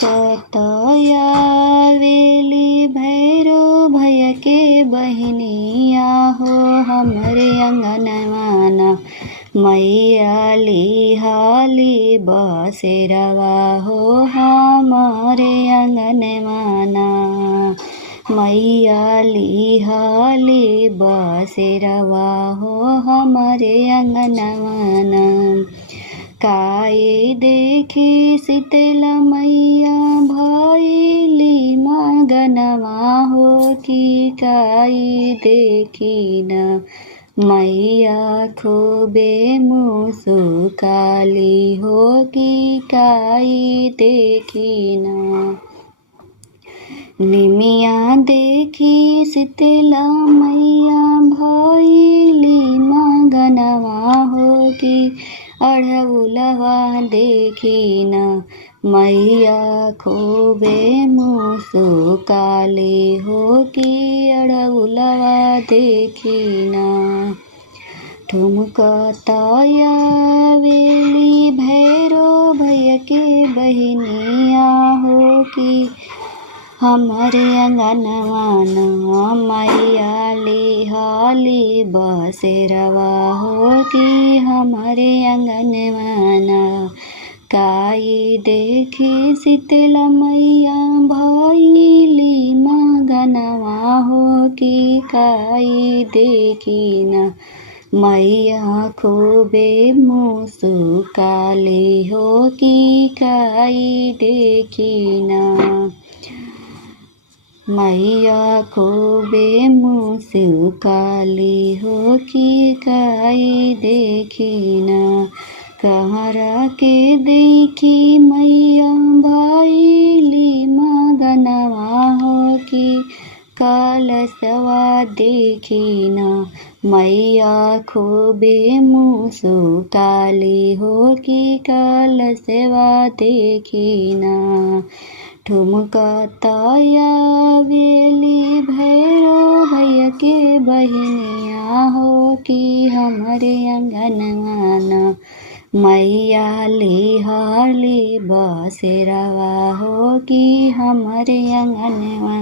कतया वेली भैरो भय के बहनिया हो हमरे अंगनवाना मैया लिहाली बसेरवा हो हमारे अंगनवाना मैया लिहाली बसेरवा हो हमारे अंगनवाना काई देखी शीतला मैया भैली मगनवा हो कि काई देखी न मैया खूबे मुसुकाली हो कि काई देखी न निमिया देखी शीतला मैया भैली मगनवा हो कि अढ़उलवा देखी न मैया खूबे मुसुकाली हो कि अढ़उलवा देखी न ठुमकतया वेली भैरो भय के बहनिया हो कि हमारे अंगनवाना मैया लिहाली बसेरवा हो कि हमारे अंगनवाना काई देखी शीतला मैया भैली मगनवा हो कि काई देखी न मैया खूबे मुसुकाली हो कि काई देखी न मैया खूबे मुसुकाली हो कि काई देखी न कहरा के देखी मैया भैली मगनवा हो कि कलशवा देखी न मैया खूबे मुसुकाली हो कि कलशवा देखी न ठुमकतया वेली भैरो भय के बहनिया हो कि हमारे अंगनवाना मैया लिहाली बसेरवा हो कि हमारे अंगनवाना।